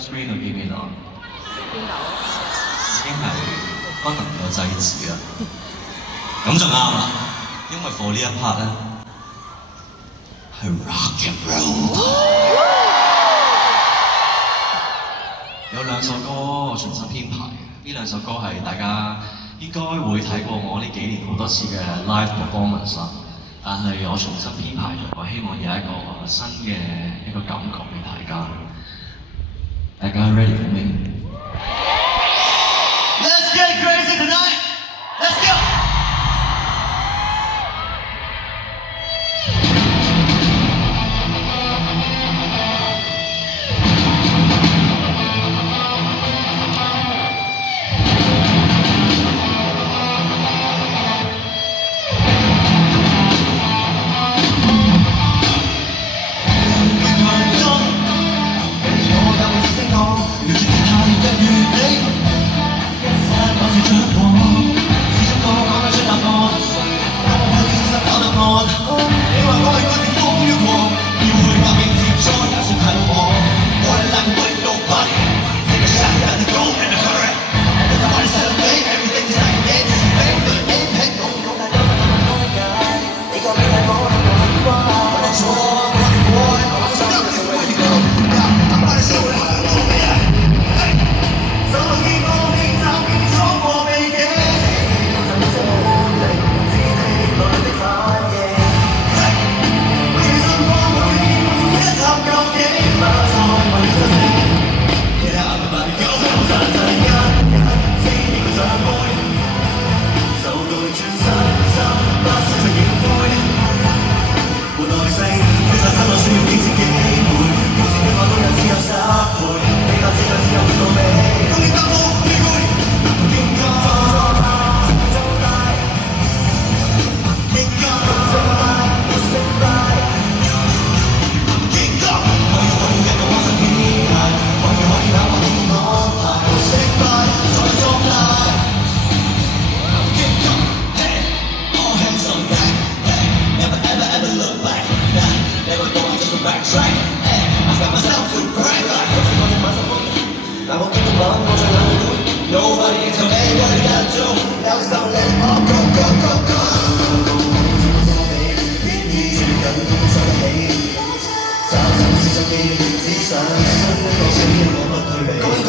screen 度見唔見到？邊度？已經係不能夠制止啦。咁就啱啦，因為 for 呢一 part 咧係 rock and roll。有兩首歌我重新編排嘅，呢兩首歌係大家應該會睇過我呢幾年好多次嘅 live performance 啦。但係我重新編排咗，我希望有一個新嘅一個感覺俾大家。大家 ready for me? Let's get crazy tonight! Let's go! 講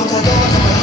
太多就係